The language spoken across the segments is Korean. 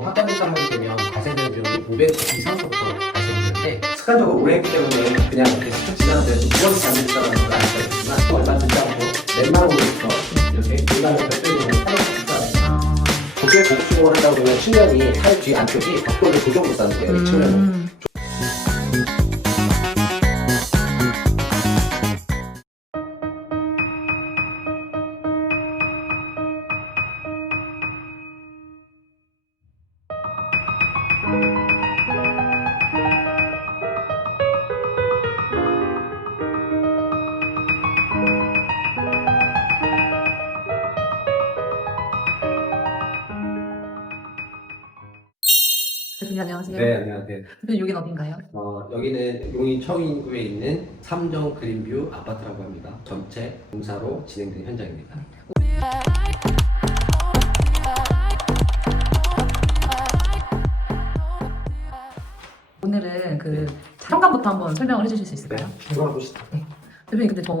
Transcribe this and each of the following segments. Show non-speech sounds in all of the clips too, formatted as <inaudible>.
확장공사 하게 되면 발생되는 비용이 500 이상부터 발생되는데 습관적으로 오래 했기 때문에 그냥 이렇게 스쳐치자는데 두번 잠들다는 걸 알고 있지만 얼마 들지 않고 웬만 원부터 이렇게. 아, 도시에 고급 주공을 한다고 그러면 측면이 타입 뒤 안쪽이 벽돌을 고정으로 싸는 거예요. 이 측면은. 대표님 안녕하세요. 네, 안녕하세요. 대표님 여긴 어딘가요? 어, 여기는 용인 청인구에 있는 삼정 그린뷰 아파트라고 합니다. 전체 공사로 진행된 현장입니다. 오늘은 그 현관부터 한번 설명을 해주실 수 있을까요? 들어가 보시죠. 대표님 근데 저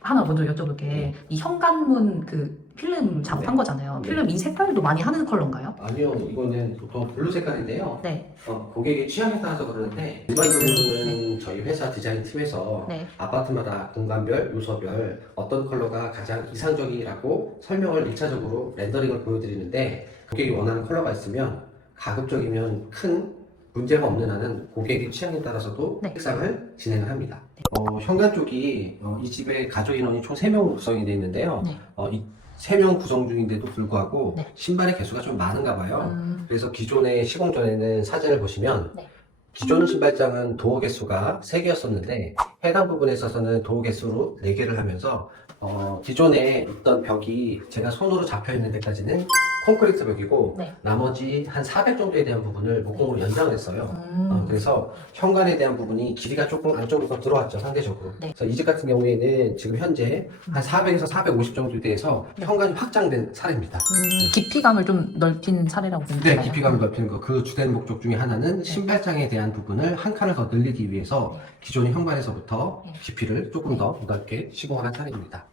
하나 먼저 여쭤볼게 이 현관문 그 필름 작업한 네. 거잖아요. 네. 필름 이 색깔도 많이 하는 컬러인가요? 아니요, 이거는 보통 블루 색깔인데요. 네, 어, 고객의 취향에 따라서 그러는데 일반적으로는 저희 회사 디자인 팀에서 네. 아파트마다 공간별, 요소별 어떤 컬러가 가장 이상적이라고 설명을 1차적으로 렌더링을 보여드리는데 고객이 원하는 컬러가 있으면 가급적이면 큰 문제가 없는 한은 고객의 취향에 따라서도 네. 색상을 진행을 합니다. 어, 현관 쪽이 어, 이 집에 가족 인원이 총 3명 구성이 되어 있는데요. 네. 어, 이 3명 구성 중인데도 불구하고 네. 신발의 개수가 좀 많은가 봐요. 음, 그래서 기존의 시공 전에는 사진을 보시면 네. 기존 신발장은 도어 개수가 3개였었는데 해당 부분에 있어서는 도어 개수로 4개를 하면서 어, 기존에 있던 벽이 제가 손으로 잡혀 있는 데까지는 콘크리트 벽이고 네. 나머지 한 400 정도에 대한 부분을 목공으로 연장을 했어요. 어, 음, 그래서 현관에 대한 부분이 길이가 조금 안쪽으로 더 들어왔죠 상대적으로. 네. 그래서 이 집 같은 경우에는 지금 현재 한 400에서 450 정도에 대해서 네. 현관이 확장된 사례입니다. 음, 깊이감을 좀 넓힌 사례라고 보면 네, 될까요? 깊이감을 넓히는 거. 그 주된 목적 중에 하나는 신발장에 대한 부분을 한 칸을 더 늘리기 위해서 네. 기존의 현관에서부터 네. 깊이를 조금 더 넓게 시공을 한 차례입니다.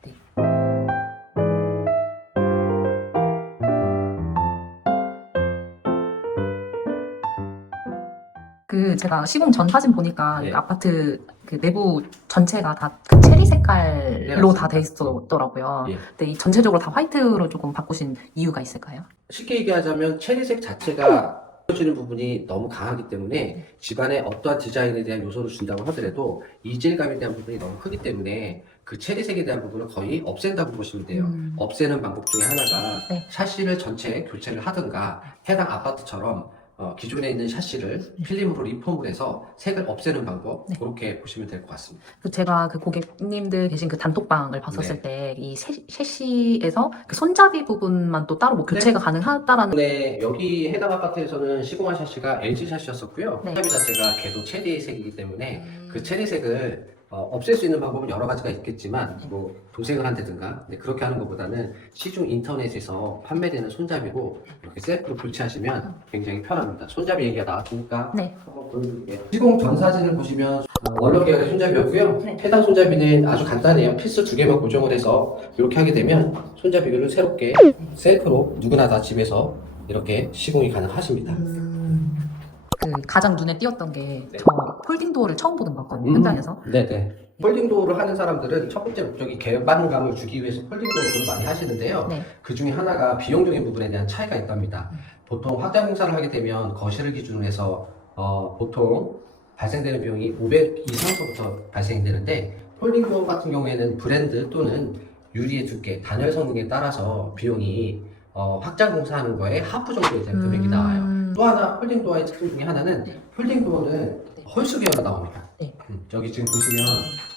그 제가 시공 전 사진 보니까 네. 그 아파트 그 내부 전체가 다 그 체리 색깔로 네, 다돼 있었더라고요. 예. 근데 이 전체적으로 다 화이트로 조금 바꾸신 이유가 있을까요? 쉽게 얘기하자면 체리색 자체가 보여지는 부분이 너무 강하기 때문에 집안에 어떠한 디자인에 대한 요소를 준다고 하더라도 이질감에 대한 부분이 너무 크기 때문에 그 체리색에 대한 부분을 거의 없앤다고 보시면 돼요. 음. 없애는 방법 중에 하나가 네. 샤시를 전체 교체를 하든가 해당 아파트처럼 어, 기존에 있는 샤시를 필름으로 리폼을 해서 색을 없애는 방법 네. 그렇게 보시면 될 것 같습니다. 그 제가 그 고객님들 계신 그 단톡방을 봤었을 때이 셰시에서 그 손잡이 부분만 또 따로 뭐 교체가 가능하다라는 네, 여기 해당 아파트에서는 시공한 샤시가 LG 샤시였었고요. 네. 샵이 자체가 계도 체리색이기 때문에 음. 그 체리색을 어, 없앨 수 있는 방법은 여러 가지가 있겠지만 뭐 도색을 한다든가 근데 그렇게 하는 것보다는 시중 인터넷에서 판매되는 손잡이로 이렇게 셀프로 교체하시면 굉장히 편합니다. 손잡이 얘기가 나왔으니까 네. 한번 보여드릴게요. 시공 전 사진을 보시면 어, 원로 계열의 손잡이였고요. 네. 해당 손잡이는 아주 간단해요. 피스 두 개만 고정을 해서 이렇게 하게 되면 손잡이를 새롭게 셀프로 누구나 다 집에서 이렇게 시공이 가능하십니다. 음, 그 가장 눈에 띄었던 게 네. 저 폴딩 도어를 처음 보는 것 같거든요. 음. 현장에서. 네네. 폴딩 도어를 하는 사람들은 첫 번째 목적이 개방감을 주기 위해서 폴딩 도어를 많이 하시는데요. 네. 그 중에 하나가 비용적인 부분에 대한 차이가 있답니다. 음. 보통 확장 공사를 하게 되면 거실을 기준으로 해서 어, 보통 발생되는 비용이 500 이상서부터 발생되는데 폴딩 도어 같은 경우에는 브랜드 또는 유리의 두께, 단열 성능에 따라서 비용이 어, 확장 공사하는 거에 하프 정도에 대한 금액이 나와요. 음, 또 하나 폴딩 도어의 특징 중에 하나는 네. 폴딩 도어는 네. 홀수 계열로 나옵니다. 네. 음, 저기 지금 보시면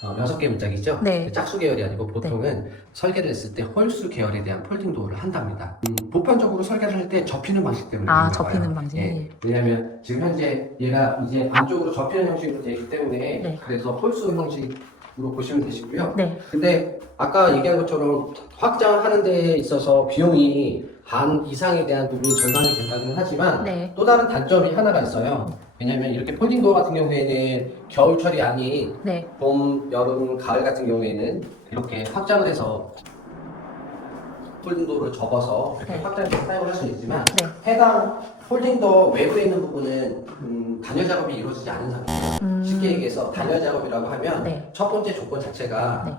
어, 여섯 개 문짝이죠? 네. 짝수 계열이 아니고 보통은 설계를 했을 때 홀수 계열에 대한 폴딩 도어를 한답니다. 음, 보편적으로 설계를 할 때 접히는 방식 때문에 아, 그런가 접히는. 방식. 예, 왜냐하면 지금 현재 얘가 이제 안쪽으로 접히는 형식으로 되어 있기 때문에 네. 그래서 홀수 형식 으로 보시면 되시고요. 네. 근데 아까 얘기한 것처럼 확장하는 데 있어서 비용이 반 이상에 대한 부분이 절감이 된다는 하지만 네. 또 다른 단점이 하나가 있어요. 왜냐하면 이렇게 폴딩 도어 같은 경우에는 겨울철이 아닌 네. 봄, 여름, 가을 같은 경우에는 이렇게 확장을 해서 폴딩 도어를 접어서 이렇게 네. 확장해서 사용을 할 수는 있지만 네. 해당 폴딩도 외부에 있는 부분은 음, 단열 작업이 이루어지지 않은 상태예요. 음. 쉽게 얘기해서 단열 작업이라고 하면 네. 첫 번째 조건 자체가 네.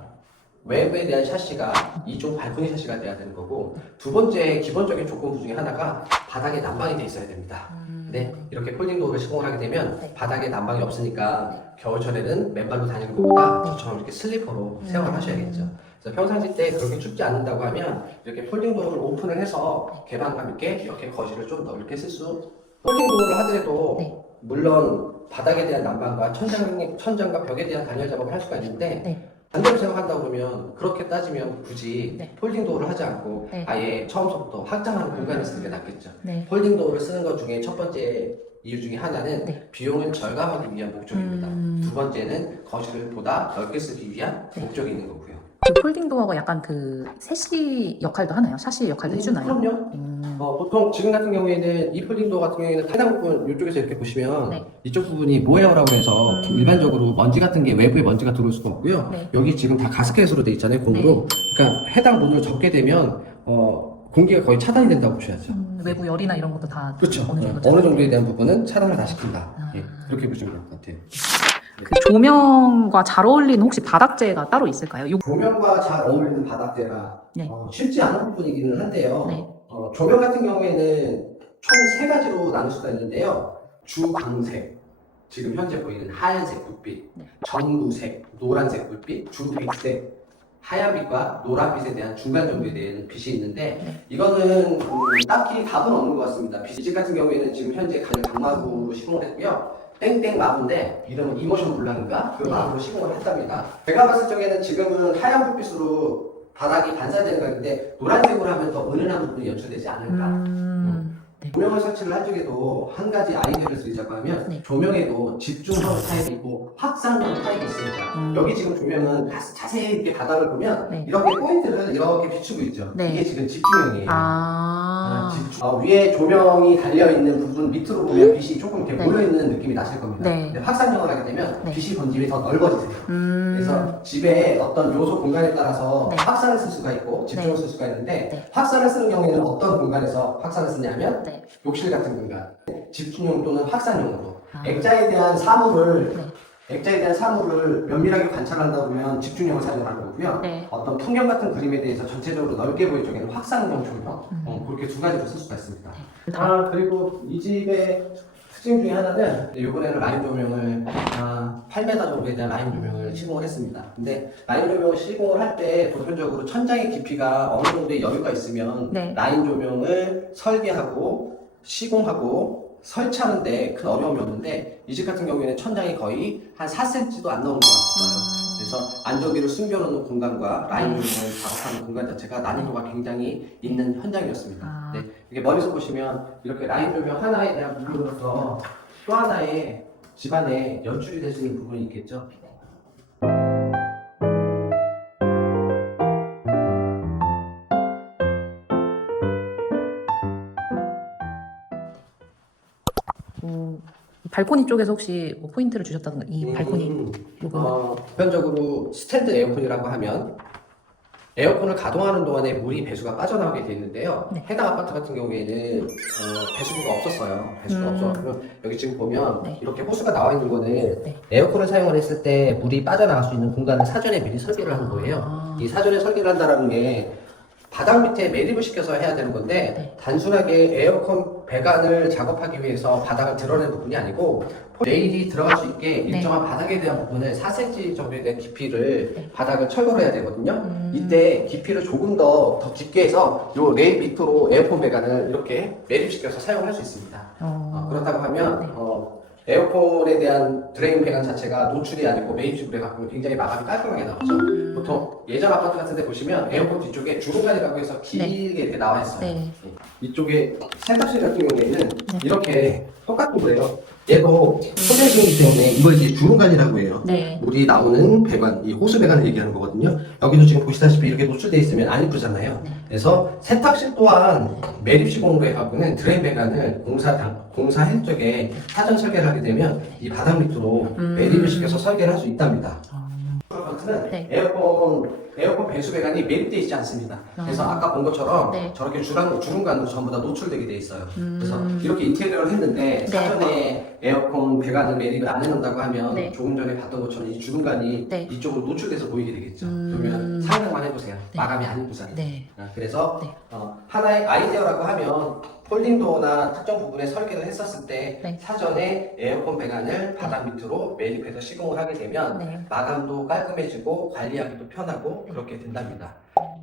외부에 대한 샤시가 이쪽 발코니 샤시가 돼야 되는 거고 두 번째 기본적인 조건부 중에 하나가 바닥에 난방이 돼 있어야 됩니다. 음. 네, 이렇게 폴딩 도어를 시공을 하게 되면 네. 바닥에 난방이 없으니까 겨울철에는 맨발로 다니는 것보다 저처럼 이렇게 슬리퍼로 음. 생활을 하셔야겠죠. 그래서 평상시 때 그렇게 춥지 않는다고 하면 이렇게 폴딩 도어를 오픈을 해서 개방감 있게 이렇게 거실을 좀 넓게 쓸 수. 폴딩 도어를 하더라도 네. 물론 바닥에 대한 난방과 천장, 천장과 벽에 대한 단열 작업을 할 수가 있는데 네. 반대로 생각한다고 그러면 그렇게 따지면 굳이 네. 폴딩 도어를 하지 않고 네. 아예 처음부터 확장하는 공간을 쓰는 게 낫겠죠. 네. 폴딩 도어를 쓰는 것 중에 첫 번째 이유 중에 하나는 네. 비용을 절감하기 위한 목적입니다. 음. 두 번째는 거실을 보다 넓게 쓰기 위한 네. 목적이 있는 거고요. 그 폴딩 도어가 약간 그 세시 역할도 하나요? 샤시 역할도 해주나요? 그럼요. 음. 어, 보통 지금 같은 경우에는 이 폴딩 도어 같은 경우에는 해당 부분 이쪽에서 이렇게 보시면 네. 이쪽 부분이 모헤어라고 해서 음. 일반적으로 먼지 같은 게 외부에 먼지가 들어올 수가 없고요. 네. 여기 지금 다 가스켓으로 돼 있잖아요, 공으로. 그러니까 해당 부분을 접게 되면 어, 공기가 거의 차단이 된다고 보셔야죠. 음, 외부 열이나 이런 것도 다 그렇죠. 어느 정도 어느 정도에 대한 부분은 차단을 다 시킨다. 아. 예, 그렇게 보시면 될 것 같아요. 그 조명과 잘 어울리는 혹시 바닥재가 따로 있을까요? 요... 조명과 잘 어울리는 바닥재가 네. 어, 쉽지 않은 부분이기는 한데요. 네. 어, 조명 같은 경우에는 총 세 가지로 나눌 수가 있는데요. 주광색, 지금 현재 보이는 하얀색 불빛, 네. 전무색, 노란색 불빛, 주백색, 하얀빛과 노란빛에 대한 중간 정도에 대한 빛이 있는데 네. 이거는 음, 딱히 답은 없는 것 같습니다. 빛 같은 경우에는 지금 현재 가장 강마구로 시공을 했고요. 땡땡 마구인데 이름은 이모션 블랑인가 그 네. 마구로 시공을 했답니다. 제가 봤을 적에는 지금은 하얀 불빛으로 바닥이 반사되는 것인데 노란색으로 하면 더 은은한 부분이 연출되지 않을까. 음... 네. 조명을 설치를 할 적에도 한 가지 아이디어를 드리자고 하면 네. 조명에도 집중형 타입이 있고 확산형 타입이 있습니다. 음. 여기 지금 조명은 자- 자세히 이렇게 바닥을 보면 네. 이렇게 포인트를 이렇게 비추고 있죠. 네. 이게 지금 집중형이에요. 아... 아, 어, 위에 조명이 달려 있는 부분 밑으로 보면 빛이 조금 이렇게 네. 모여 있는 느낌이 나실 겁니다. 네. 근데 확산형을 하게 되면 네. 빛이 번짐이 더 넓어지세요. 음... 그래서 집에 어떤 요소 공간에 따라서 네. 확산을 쓸 수가 있고 집중을 네. 쓸 수가 있는데 네. 확산을 쓰는 경우에는 어떤 공간에서 확산을 쓰냐면 네. 욕실 같은 공간, 집중용 또는 확산용으로 아. 액자에 대한 사물을 네. 액자에 대한 사물을 면밀하게 관찰한다 보면 집중용을 사용하는 거고요. 네. 어떤 풍경 같은 그림에 대해서 전체적으로 넓게 보일 적에는 확산용 조명 음. 어, 그렇게 두 가지로 쓸 수가 있습니다. 다- 아 그리고 이 집의 특징 중에 하나는 이번에는 라인 조명을 아, 8m 정도에 대한 라인 조명을 시공을 했습니다. 근데 라인 조명을 시공을 할 때 보편적으로 천장의 깊이가 어느 정도의 여유가 있으면 네. 라인 조명을 설계하고 시공하고 설치하는데 큰 어려움이 없는데 이 집 같은 경우에는 천장이 거의 한 4cm도 안 넘은 것 같아요. 그래서 안전기를 숨겨놓는 공간과 라인 네. 조명을 작업하는 공간 자체가 난이도가 굉장히 있는 현장이었습니다. 아. 네, 이게 멀리서 보시면 이렇게 라인 조명 하나에 대한 부분으로서 또 하나의 집안에 연출이 될 수 있는 부분이 있겠죠. 음, 이 발코니 쪽에서 혹시 뭐 포인트를 주셨다던가 이 발코니 음, 부분 어, 보편적으로 스탠드 에어컨이라고 하면 에어컨을 가동하는 동안에 물이 배수가 빠져나오게 돼 있는데요. 네. 해당 아파트 같은 경우에는 어, 배수구가 없었어요. 배수가 음. 없어. 그럼 여기 지금 보면 네. 이렇게 호스가 나와 있는 거는 네. 에어컨을 사용을 했을 때 물이 빠져나갈 수 있는 공간을 사전에 미리 설계를 하는 거예요. 아. 이 사전에 설계를 한다는 게 바닥 밑에 매립을 시켜서 해야 되는 건데 네. 단순하게 에어컨 배관을 작업하기 위해서 바닥을 드러낸 부분이 아니고 레일이 들어갈 수 있게 일정한 바닥에 대한 부분을 4cm 정도에 대한 깊이를 네. 바닥을 철거를 해야 되거든요. 음. 이때 깊이를 조금 더, 더 깊게 해서 요 레일 밑으로 에어컨 배관을 이렇게 매립시켜서 사용할 수 있습니다. 어, 어, 그렇다고 하면 네. 어, 에어컨에 대한 드레인 배관 자체가 노출이 아니고 매입식으로 해갖고 굉장히 마감이 깔끔하게 나오죠. 음. 보통 예전 아파트 같은 데 보시면 에어컨 뒤쪽에 주름관이라고 해서 길게 이렇게 나와 있어요. 네. 이쪽에 세탁실 같은 경우에는 네. 이렇게 똑같은 거예요. 얘도 소재식이기 때문에 이걸 이제 주름관이라고 해요. 네. 물이 나오는 배관, 이 호수 배관을 얘기하는 거거든요. 여기도 지금 보시다시피 이렇게 노출돼 있으면 안 이쁘잖아요. 네. 그래서 세탁실 또한 매립 시공으로 해갖고는 드레인 배관을 공사 당, 공사할 적에 사전 설계를 하게 되면 이 바닥 밑으로 음. 매립을 시켜서 설계를 할 수 있답니다. 어, 아파트는 네. 에어컨 에어컨 배수 배관이 매립되어 있지 않습니다. 그래서 아. 아까 본 것처럼 네. 저렇게 주간 주름관으로 전부 다 노출되게 돼 있어요. 그래서 음. 이렇게 인테리어를 했는데 사전에 에어컨 배관을 매립을 안 해놓는다고 하면 네. 조금 전에 봤던 것처럼 이 주름관이 네. 이쪽으로 노출돼서 보이게 되겠죠. 음. 그러면 상상만 해보세요. 네. 마감이 안 이쁘잖아요. 네. 아, 그래서 네. 어, 하나의 아이디어라고 하면 폴딩 도어나 특정 부분에 설계를 했었을 때 네. 사전에 에어컨 배관을 바닥 밑으로 매립해서 시공을 하게 되면 네. 마감도 깔끔해지고 관리하기도 편하고 그렇게 된답니다.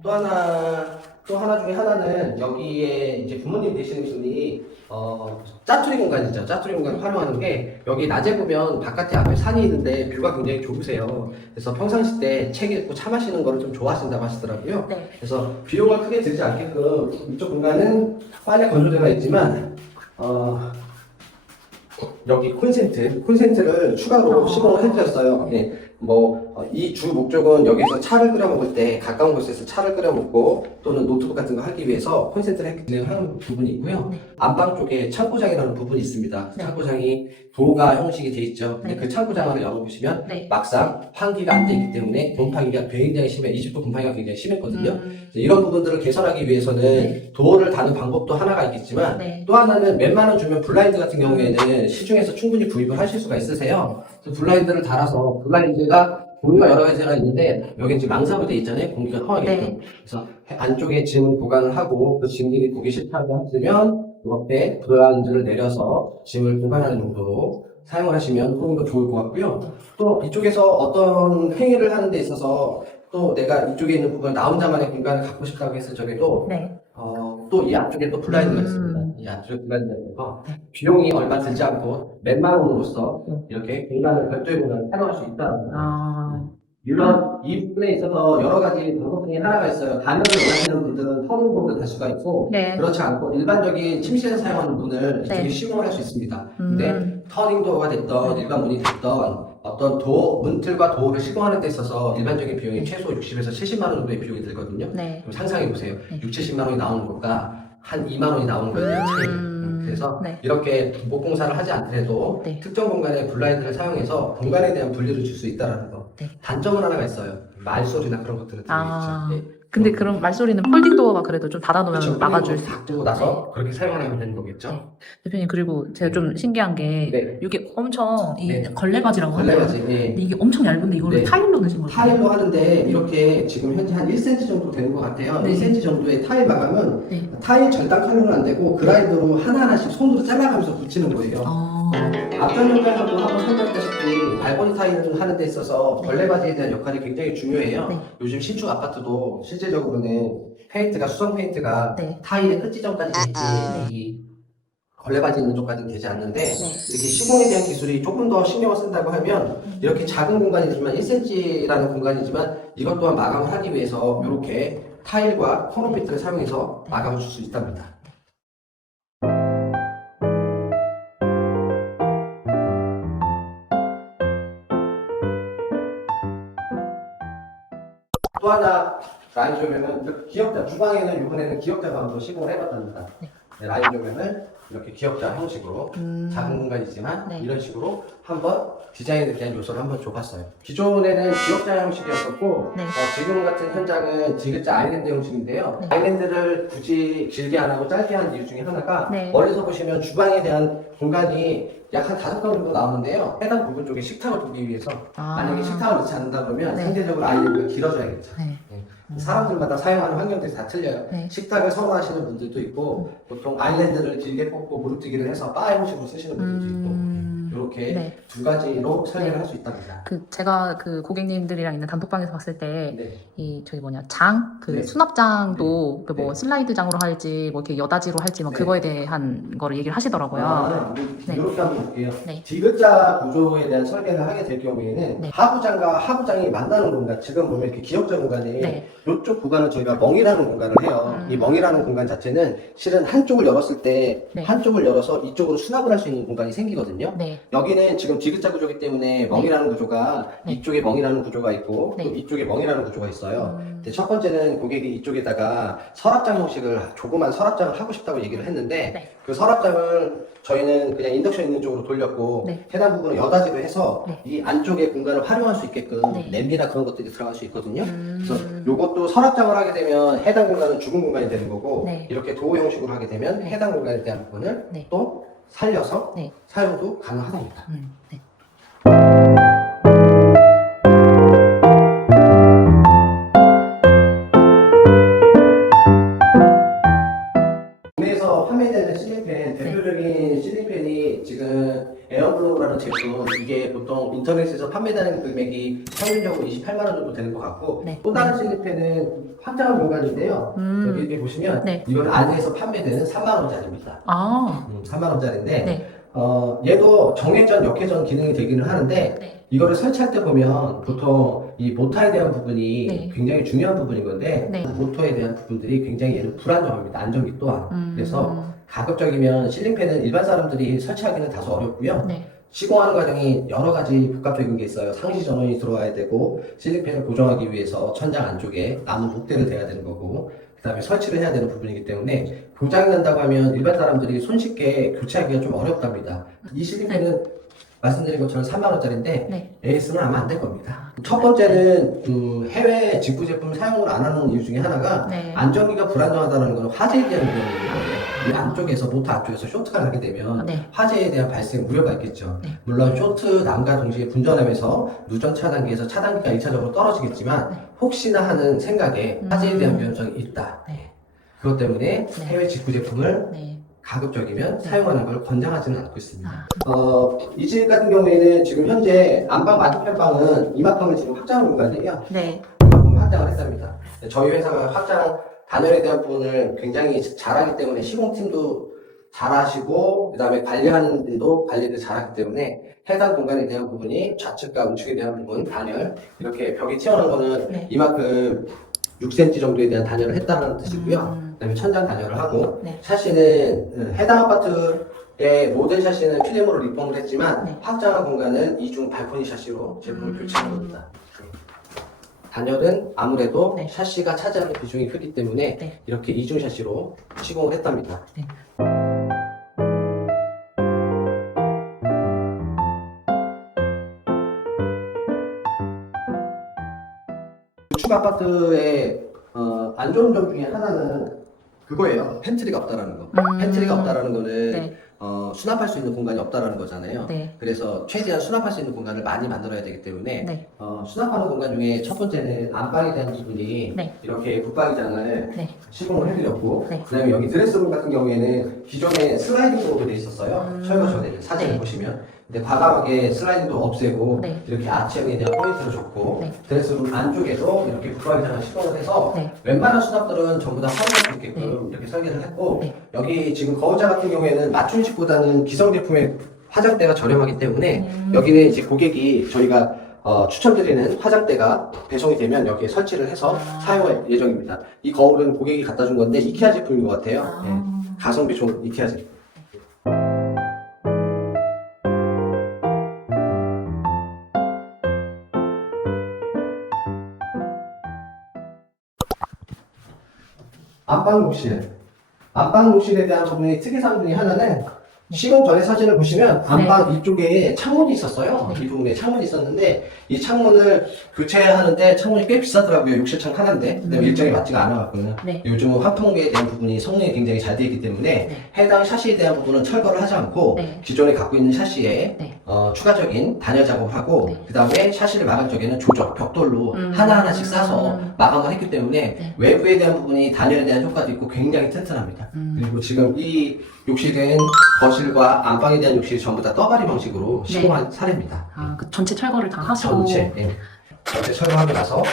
또 하나 또 하나 중에 하나는 여기에 이제 부모님 되시는 분이 어, 짜투리 공간이죠. 짜투리 공간 을 활용하는 게 여기 낮에 보면 바깥에 앞에 산이 있는데 뷰가 굉장히 좋으세요. 그래서 평상시 때 책 읽고 차 마시는 거를 좀 좋아하신다고 하시더라고요. 네. 그래서 비용을 크게 들지 않게끔 이쪽 공간은 빨래 건조대가 있지만 어, 여기 콘센트, 콘센트를 추가로 어. 시공을 해주셨어요. 네. 뭐, 이 주 목적은 여기서 차를 끓여 먹을 때 가까운 곳에서 차를 끓여 먹고 또는 노트북 같은 거 하기 위해서 콘센트를 진행하는 부분이 있고요. 네. 안방 쪽에 창고장이라는 부분이 있습니다. 네. 창고장이 도가 형식이 돼 있죠. 근데 네. 그 창고장을 열어보시면 네. 막상 환기가 안 돼 있기 때문에 곰팡이가 굉장히 심해, 이 집도 곰팡이가 굉장히 심했거든요. 음. 이런 부분들을 개선하기 위해서는 네. 도어를 다는 방법도 하나가 있겠지만 네. 또 하나는 몇만 원 주면 블라인드 같은 경우에는 시중에서 충분히 구입을 하실 수가 있으세요. 블라인드를 달아서 블라인드가 종류가 여러 가지가 있는데 여기 지금 망사로 돼 있잖아요. 공기가 통하게끔. 네. 그래서 안쪽에 짐을 보관을 하고 그 짐들이 보기 싫다고 하시면 옆에 블라인드를 내려서 짐을 보관하는 정도로 사용을 하시면 조금 더 좋을 것 같고요. 또 이쪽에서 어떤 행위를 하는 데 있어서 또 내가 이쪽에 있는 부분 나 혼자만의 공간을 갖고 싶다고 했을 적에도 네. 어, 또 이 안쪽에 또 블라인드가 음. 있습니다. 이 안쪽에 블라인드가 있어서 비용이 얼마 들지 않고 몇만 원으로서 음. 이렇게 공간을 별도의 공간을 사용할 수 있다. 아. 물론 이 부분에 있어서 여러 가지 방법 중에 하나가 있어요. 단열을 원하시는 분들은 터는 부분을 달 수가 있고 네. 그렇지 않고 일반적인 침실에서 사용하는 문을 네. 시공을 할수 있습니다. 근데 음. 터닝 도어가 됐던 일반 문이 됐던 어떤 도어, 문틀과 도어를 시공하는 데 있어서 일반적인 비용이 최소 60에서 70만 원 정도의 비용이 들거든요. 네. 그럼 상상해 보세요. 네. 6, 70만 원이 나오는 것과 한 2만 원이 나오는 거예요. 차이. 음. 그래서 네. 이렇게 목공사를 하지 않더라도 네. 특정 공간에 블라인드를 사용해서 공간에 대한 분리를 줄 수 있다는 거. 네. 단점은 하나가 있어요. 말소리나 그런 것들은 아. 들리겠죠. 네. 근데 그런 말소리는 폴딩 도어가 그래도 좀 닫아놓으면 그렇죠. 막아줄 수딱 두고 나서 그렇게 사용하면 되는 거겠죠. 대표님 그리고 제가 좀 신기한 게 네. 이게 엄청 이 네. 걸레바지라고 하나요? 걸레바지. 예. 근데 이게 엄청 얇은데 이거를 네. 타일로 넣으신 거예요? 타일로 하는데 이렇게 지금 현재 한 1cm 정도 되는 것 같아요. 네. 1cm 정도의 타일 마감은 네. 타일 절단 칼로는 안 되고 그라인더로 하나하나씩 손으로 잘라가면서 붙이는 거예요. 어. 앞전 영상에서도 한번 설명했다시피 발코니 타일을 하는 데 있어서 네. 걸레바지에 대한 역할이 굉장히 중요해요. 네. 요즘 신축 아파트도 실제적으로는 페인트가 수성 페인트가 네. 타일의 끝 지점까지 되지 네. 이 걸레바지 있는 쪽까지는 되지 않는데 네. 이렇게 시공에 대한 기술이 조금 더 신경을 쓴다고 하면 음. 이렇게 작은 공간이지만 1cm라는 공간이지만 이것 또한 마감을 하기 위해서 이렇게 타일과 코너피트를 사용해서 마감을 줄 수 있답니다. 라인 조명은 기역자 주방에는 이번에는 기역자가 한번 시공을 해봤답니다. 네, 라인 조명을 이렇게 기역자 형식으로 음. 작은 공간이지만 네. 이런 식으로 한번 디자인에 대한 요소를 한번 줘봤어요. 기존에는 기역자 형식이었었고 네. 어, 지금 같은 현장은 디귿자 아일랜드 형식인데요. 네. 아일랜드를 굳이 길게 안 하고 짧게 한 이유 중에 하나가 네. 멀리서 보시면 주방에 대한 공간이 약 한 다섯 칸 정도 나오는데요. 해당 부분 쪽에 식탁을 두기 위해서 아. 만약에 식탁을 넣지 않는다 그러면 네. 상대적으로 아일랜드가 길어져야겠죠. 네. 사람들마다 사용하는 환경들이 다 틀려요. 네. 식탁을 선호하시는 분들도 있고 보통 아일랜드를 길게 뽑고 무릎뜨기를 해서 바 형식으로 쓰시는 분들도 있고 음. 이렇게 네. 두 가지로 설명을 할수 있답니다. 그 제가 그 고객님들이랑 있는 단톡방에서 봤을 때 네. 이 저기 뭐냐 장 그 네. 수납장도 그뭐 네. 슬라이드 장으로 할지 뭐 이렇게 여다지로 할지 뭐 네. 그거에 대한 거를 얘기를 하시더라고요. 아, 네. 이렇게 한번 볼게요. 네. 디귿자 구조에 대한 설계를 하게 될 경우에는 네. 하부장과 하부장이 만나는 공간, 지금 보면 이렇게 기역자 공간이 네. 이쪽 구간을 저희가 멍이라는 공간을 해요. 음. 이 멍이라는 공간 자체는 실은 한쪽을 열었을 때 네. 한쪽을 열어서 이쪽으로 수납을 할 수 있는 공간이 생기거든요. 네. 네. 여기는 지금 디귿자 구조기 때문에 멍이라는 구조가 네. 이쪽에 멍이라는 구조가 있고 네. 또 이쪽에 멍이라는 구조가 있어요. 음, 첫 번째는 고객이 이쪽에다가 서랍장 형식을 조그만 서랍장을 하고 싶다고 얘기를 했는데 네. 그 서랍장을 저희는 그냥 인덕션 있는 쪽으로 돌렸고 네. 해당 부분을 여닫이로 해서 네. 이 안쪽의 공간을 활용할 수 있게끔 네. 냄비나 그런 것들이 들어갈 수 있거든요. 음, 그래서 요것도 서랍장을 하게 되면 해당 공간은 죽은 공간이 되는 거고 네. 이렇게 도어 형식으로 하게 되면 네. 해당 공간에 대한 부분을 네. 또 살려서 네. 사용도 가능하답니다. 음, 네. 보통 인터넷에서 판매되는 금액이 평균적으로 28만 원 정도 되는 것 같고 네. 또 다른 실링팬은 확장한 공간인데요. 음, 여기 보시면 네. 이건 안에서 판매되는 3만 원짜리입니다. 아, 음, 3만 원짜리인데 네. 어, 얘도 정회전, 역회전 기능이 되기는 하는데 네. 이거를 설치할 때 보면 보통 이 모터에 대한 부분이 네. 굉장히 중요한 부분인 건데 네. 모터에 대한 부분들이 굉장히 얘는 불안정합니다. 안전기 또한. 음, 그래서 가급적이면 실링팬은 일반 사람들이 설치하기는 다소 어렵고요. 네. 시공하는 과정이 여러 가지 복합적인 게 있어요. 상시 전원이 들어와야 되고 실링팬을 고정하기 위해서 천장 안쪽에 나무 목대를 대야 되는 거고 그 다음에 설치를 해야 되는 부분이기 때문에 고장이 난다고 하면 일반 사람들이 손쉽게 교체하기가 좀 어렵답니다. 이 실링팬은 말씀드린 것처럼 3만 원짜리인데 네. AS는 아마 안 될 겁니다. 첫 번째는 그 해외 직구 제품 사용을 안 하는 이유 중에 하나가 네. 안전기가 불안정하다는 것은 화재에 대한 거예요. 이 안쪽에서 모터 안쪽에서 쇼트가 나게 되면 네. 화재에 대한 발생 우려가 있겠죠. 네. 물론 쇼트 남과 동시에 분전하면서 누전 차단기에서 차단기가 2차적으로 떨어지겠지만 네. 혹시나 하는 생각에 음. 화재에 대한 위험성이 있다. 네. 그것 때문에 네. 해외 직구 제품을 네. 가급적이면 네. 사용하는 걸 권장하지는 않고 있습니다. 아, 어, 이집 같은 경우에는 지금 현재 안방 마트팬방은 이만큼을 지금 확장한 공간이에요. 네. 이만큼 확장을 했답니다. 저희 회사가 확장 단열에 대한 부분을 굉장히 잘하기 때문에 시공팀도 잘하시고 그다음에 관리하는 데도 관리를 잘하기 때문에 해당 공간에 대한 부분이 좌측과 우측에 대한 부분 단열 이렇게 벽이 튀어나온 거는 네. 이만큼 6cm 정도에 대한 단열을 했다는 뜻이고요. 음, 그다음에 천장 단열을 하고 네. 샤시는 음, 해당 아파트의 모든 샤시는 필름으로 리폼을 했지만 네. 확장한 공간은 이중 발코니 샤시로 제품을 음. 교체한 겁니다. 단열은 아무래도 네. 샤시가 차지하는 비중이 크기 때문에 네. 이렇게 이중 샤시로 시공을 했답니다. 네. 우측 아파트의 어, 안 좋은 점 중에 하나는 그거예요. 팬트리가 없다라는 거. 음. 팬트리가 없다라는 거는 네. 어, 수납할 수 있는 공간이 없다라는 거잖아요. 네. 그래서 최대한 수납할 수 있는 공간을 많이 만들어야 되기 때문에 네. 어, 수납하는 공간 중에 첫 번째는 안방에 대한 부분이 네. 이렇게 붙박이장을 네. 시공을 해드렸고 네. 그다음에 여기 드레스룸 같은 경우에는 기존에 슬라이딩 도어로 돼 있었어요. 음. 철거처되는 사진을 네. 보시면 근데 과감하게 슬라이딩도 없애고 네. 이렇게 아치형에 대한 포인트를 줬고 네. 드레스룸 안쪽에도 이렇게 붙박이장을 시공을 해서 네. 웬만한 수납들은 전부 다수 있게끔 이렇게 설계를 했고 네. 여기 지금 거울자 같은 경우에는 맞춤식보다는 기성 제품의 화장대가 저렴하기 때문에 음. 여기는 이제 고객이 저희가 어, 추천드리는 화장대가 배송이 되면 여기에 설치를 해서 아. 사용할 예정입니다. 이 거울은 고객이 갖다 준 건데 이케아 제품인 것 같아요. 아. 예, 가성비 좋은 이케아 제품. 안방 욕실. 안방 욕실에 대한 부분의 특이사항 중에 하나는 시공 전에 사진을 보시면 안방 이쪽에 창문이 있었어요. 이 부분에 창문이 있었는데 이 창문을 교체하는데 창문이 꽤 비싸더라고요. 욕실창 하나인데 그다음에 음. 일정이 맞지가 않아갖고는 네. 요즘은 환풍기에 대한 부분이 성능이 굉장히 잘 되어 있기 때문에 네. 해당 샤시에 대한 부분은 철거를 하지 않고 네. 기존에 갖고 있는 샤시에 네. 어, 추가적인 단열 작업을 하고 네. 그 다음에 샤시를 막을 적에는 조적, 벽돌로 음. 하나하나씩 싸서 음. 마감을 했기 때문에 네. 외부에 대한 부분이 단열에 대한 효과도 있고 굉장히 튼튼합니다. 음. 그리고 지금 이 욕실은 거실과 안방에 대한 욕실이 전부 다 떠가리 방식으로 네. 시공한 사례입니다. 아, 그 전체 철거를 다 하시고. 전체, 예. 전체 철거하고 나서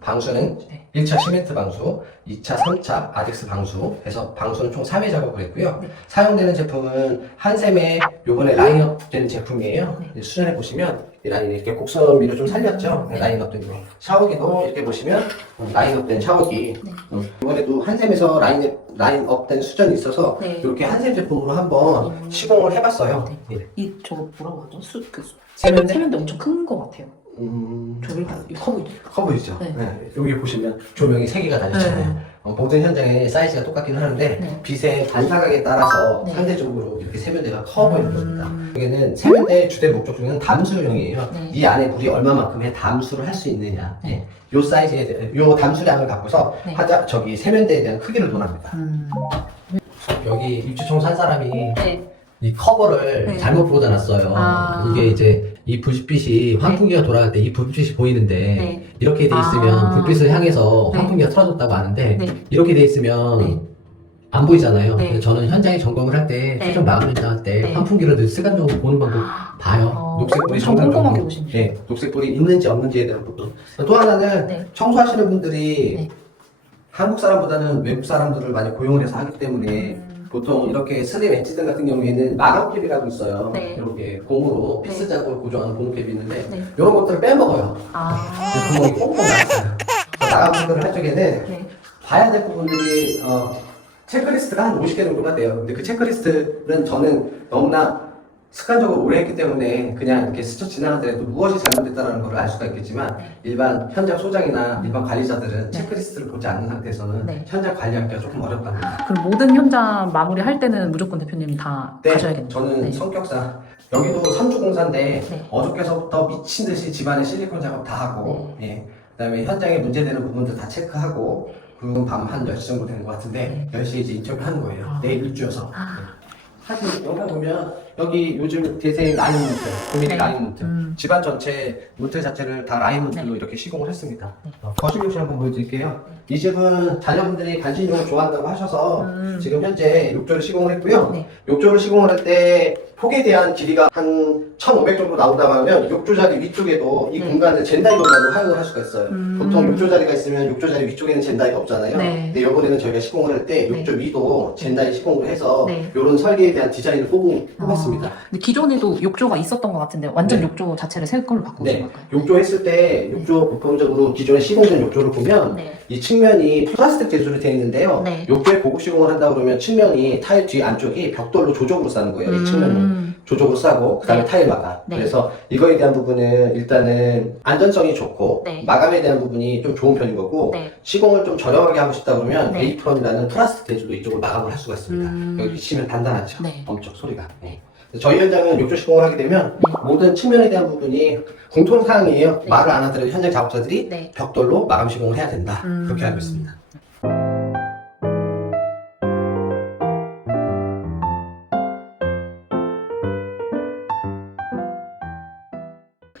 방수는 네. 1차 시멘트 방수, 2차, 3차 아덱스 방수 해서 방수는 총 3회 작업을 했고요. 네. 사용되는 제품은 한샘의 요번에 라인업 되는 제품이에요. 네. 수전해 보시면 이 라인이 이렇게 곡선미를 좀 살렸죠. 네, 라인업된 거. 샤워기도 이렇게 보시면 음, 라인업된 샤워기. 네. 음, 이번에도 한샘에서 라인 라인업된 수전이 있어서 네. 이렇게 한샘 제품으로 한번 음. 시공을 해봤어요. 네. 예. 이 저거 뭐라고 하죠? 수, 그 수- 세면대? 세면대 엄청 큰거 같아요. 음, 저기 이커 보이죠? 커 보이죠? 네. 네. 여기 보시면 조명이 세 개가 달렸잖아요. 어, 모든 현장에 사이즈가 똑같긴 하는데 네. 빛의 반사각에 따라서 네. 상대적으로 이렇게 세면대가 커 보이는 겁니다. 음. 여기는 세면대의 주된 목적 중에는 담수용이에요. 네. 이 안에 물이 얼마만큼의 담수를 할 수 있느냐. 네. 예. 요 사이즈에 대해, 요 담수량을 갖고서 네. 하자 저기 세면대에 대한 크기를 논합니다. 음. 여기 입주청소 한 사람이 네. 이 커버를 네. 잘못 보여놨어요. 아. 이게 이제 이 불빛이 환풍기가 돌아갈 때 이 불빛이 보이는데 네. 이렇게 돼 있으면 아. 불빛을 향해서 네. 환풍기가 틀어졌다고 하는데 네. 이렇게 돼 있으면 네. 안 보이잖아요. 네. 그래서 저는 현장에 점검을 할 때 네. 최종 마감을 나갈 때 네. 환풍기를 늘 습관적으로 보는 방법 봐요. 어, 녹색불이 엄청 꼼꼼하게. 네, 녹색불이 있는지 없는지에 대한 부분. 또 하나는 네. 청소하시는 분들이 네. 한국 사람보다는 외국 사람들을 많이 고용을 해서 하기 때문에 음. 보통 이렇게 스lim 엣지등 같은 경우에는 마감캡이라고 있어요. 네. 이렇게 고무로 네. 피스 작업을 고정하는 고무캡이 있는데 네. 이런 것들을 빼먹어요. 아. 그 구멍이 나왔어요. 마감 체크를 할 적에는 네. 봐야 될 부분들이 어, 체크리스트가 한 50개 정도가 돼요. 근데 그 체크리스트는 저는 너무나 습관적으로 오래 했기 때문에 그냥 이렇게 스쳐 지나가더라도 무엇이 잘못됐다는 걸 알 수가 있겠지만 일반 현장 소장이나 일반 관리자들은 네. 체크리스트를 보지 않는 상태에서는 네. 현장 관리하기가 조금 어렵답니다. 그럼 모든 현장 마무리 할 때는 무조건 대표님 다 네, 가셔야겠네요. 저는 네. 성격상 여기도 선주공사인데 네. 어저께서부터 미친 듯이 집안에 실리콘 작업 다 하고 예. 그다음에 현장에 문제되는 부분들 다 체크하고 그리고 밤한 10시 정도 되는 것 같은데 10시에 이제 인터뷰 하는 거예요. 아. 내일 일주여서. 아. 사진 영상 보면 여기 요즘 대세 라인 문트, 고민의 네. 라인 문트. 음. 집안 전체 문트 자체를 다 라인 문트로 이렇게 시공을 했습니다. 어, 거실 욕실 한번 보여드릴게요. 이 집은 자녀분들이 간신욕을 좋아한다고 하셔서 음. 지금 현재 욕조를 시공을 했고요. 네. 욕조를 시공을 할 때 폭에 대한 길이가 한 1,500 정도 나온다고 하면 욕조 자리 위쪽에도 이 네. 공간을 젠다이 공간으로 활용을 할 수가 있어요. 음. 보통 욕조 자리가 있으면 욕조 자리 위쪽에는 젠다이가 없잖아요. 네. 근데 이번에는 저희가 시공을 할 때 욕조 위도 젠다이 시공을 해서 네. 이런 설계에 대한 디자인을 뽑은, 뽑았습니다. 근데 기존에도 욕조가 있었던 것 같은데 완전 네. 욕조 자체를 새 걸로 바꾸신 네. 걸까요? 욕조 했을 때 욕조 보편적으로 기존에 시공된 욕조를 보면 네. 이 측면이 플라스틱 재질로 되어 있는데요. 네. 욕조에 고급 시공을 한다 그러면 측면이 타일 뒤 안쪽이 벽돌로 조적으로 싸는 거예요. 이. 음. 조적으로 싸고 그다음에 네. 타일 마감. 네. 그래서 이거에 대한 부분은 일단은 안전성이 좋고 네. 마감에 대한 부분이 좀 좋은 편인 거고 네. 시공을 좀 저렴하게 하고 싶다 그러면 네. 에이프론이라는 플라스틱 대주로 이쪽으로 마감을 할 수가 있습니다. 음. 여기 치면 단단하죠. 네. 엄청 소리가. 네. 저희 현장은 욕조 시공을 하게 되면 네. 모든 측면에 대한 부분이 공통 사항이에요. 네. 말을 안 하더라도 현장 작업자들이 네. 벽돌로 마감 시공을 해야 된다. 음. 그렇게 알고 있습니다.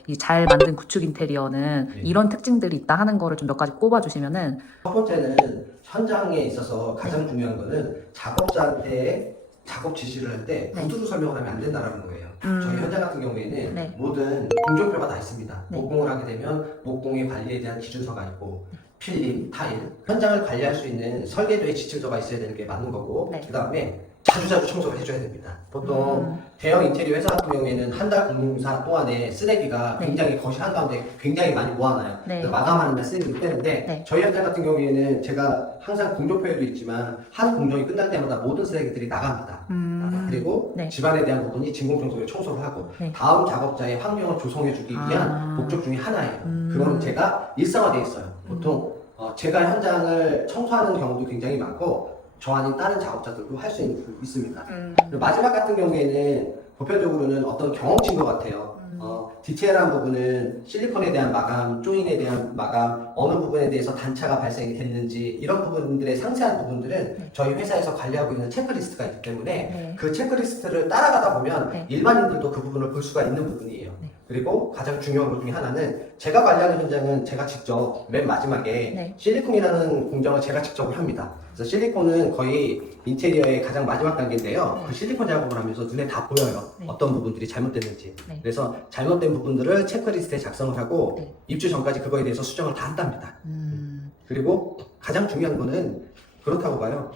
이 잘 만든 구축 인테리어는 네. 이런 특징들이 있다 하는 거를 좀 몇 가지 꼽아주시면은 첫 번째는 현장에 있어서 가장 중요한 거는 작업자한테 작업 지시를 할 때 네. 구두로 설명을 하면 안 된다는 거예요. 음. 저희 현장 같은 경우에는 네. 모든 공정표가 다 있습니다. 네. 목공을 하게 되면 목공의 관리에 대한 기준서가 있고 필름, 타일, 현장을 관리할 수 있는 설계도의 지침서가 있어야 되는 게 맞는 거고 네. 그 다음에 자주자주 청소를 해줘야 됩니다. 보통 음. 대형 인테리어 회사 같은 경우에는 한 달 공사 동안에 쓰레기가 네. 굉장히 거실 한가운데 굉장히 많이 모아놔요. 네. 그래서 마감하는 날 쓰레기를 빼는데 네. 저희 현장 같은 경우에는 제가 항상 공정표에도 있지만 한 공정이 끝날 때마다 모든 쓰레기들이 나갑니다. 음. 그리고 네. 집안에 대한 부분이 진공청소에 청소를 하고 네. 다음 작업자의 환경을 조성해주기 위한 아. 목적 중에 하나예요. 음. 그거는 제가 일상화되어 있어요. 보통 어, 제가 현장을 청소하는 경우도 굉장히 많고 저 아닌 다른 작업자들도 할 수 있습니다. 음. 그리고 마지막 같은 경우에는 보편적으로는 어떤 경험치인 것 같아요. 음. 어, 디테일한 부분은 실리콘에 대한 마감, 조인에 대한 마감, 어느 부분에 대해서 단차가 발생이 됐는지 이런 부분들의 상세한 부분들은 네. 저희 회사에서 관리하고 있는 체크리스트가 있기 때문에 네. 그 체크리스트를 따라가다 보면 네. 일반인들도 그 부분을 볼 수가 있는 부분이에요. 네. 그리고 가장 중요한 것 중에 하나는 제가 관리하는 현장은 제가 직접 맨 마지막에 네. 실리콘이라는 공정을 제가 직접 합니다. 그래서 실리콘은 거의 인테리어의 가장 마지막 단계인데요. 네. 그 실리콘 작업을 하면서 눈에 다 보여요. 네. 어떤 부분들이 잘못됐는지. 네. 그래서 잘못된 부분들을 체크리스트에 작성을 하고 네. 입주 전까지 그거에 대해서 수정을 다 한답니다. 음. 그리고 가장 중요한 거는 그렇다고 봐요.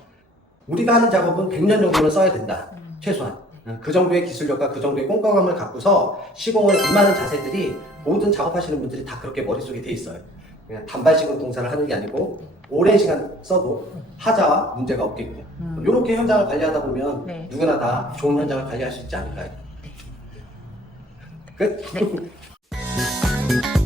우리가 하는 작업은 100년 정도는 써야 된다. 음. 최소한. 그 정도의 기술력과 그 정도의 꼼꼼함을 갖고서 시공을 임하는 자세들이 모든 작업하시는 분들이 다 그렇게 머릿속에 돼 있어요. 그냥 단발식으로 동사를 하는 게 아니고 오랜 시간 써도 하자와 문제가 없겠고 음. 이렇게 현장을 관리하다 보면 네. 누구나 다 좋은 현장을 관리할 수 있지 않을까요? 끝. 네. <laughs>